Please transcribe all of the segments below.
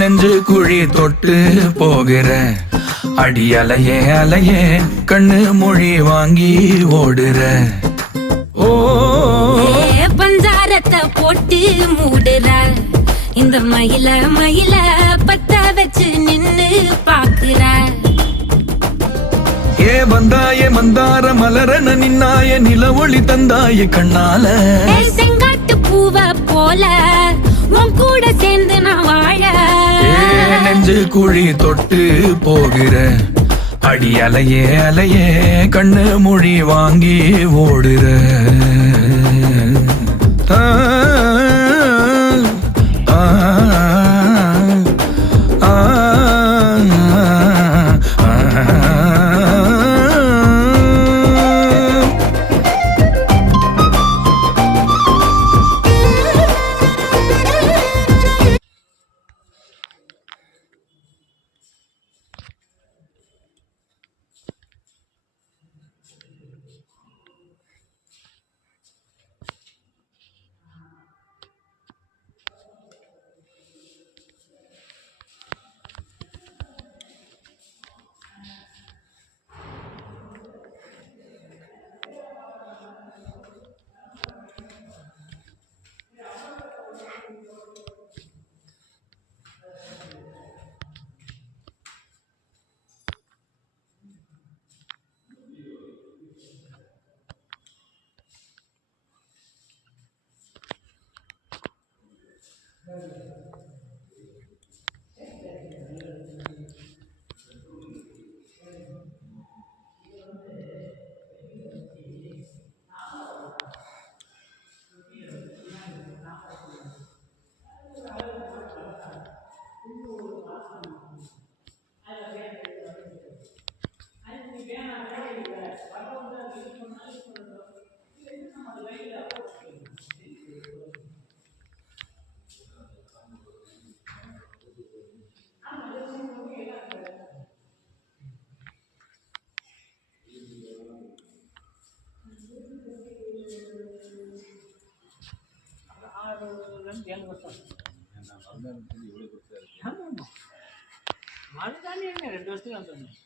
நெஞ்சு குழி தொட்டு போகிற அடி அலையே அலையே கண்ணு மொழி வாங்கி ஓடுற. ஓ பஞ்சாரத்தை போட்டு மூடுற இந்த மயில மயில பத்த வச்சு நின்னு பாக்குற. ஏ வந்தாய மந்தார மலரன நின்னாய நில ஒளி தந்தாய கண்ணால. செங்காட்டு பூவ போல உன் கூட சேர்ந்து நான் வாழ. நெஞ்சு குழி தொட்டு போகிற அடி அலையே அலையே கண்ணு மொழி வாங்கி ஓடுற. மழைதானே என்ன 2 வருஷத்துக்கு வந்துடணும்.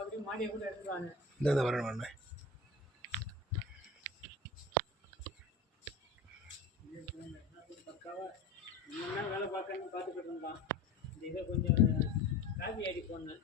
அப்படியே மாடியை கூட எடுத்துவாங்க. இந்த வரணும் பக்காவா வேலை பார்த்துக்கிட்டு இருந்தான். இதை கொஞ்சம் காப்பி அடி போனேன்.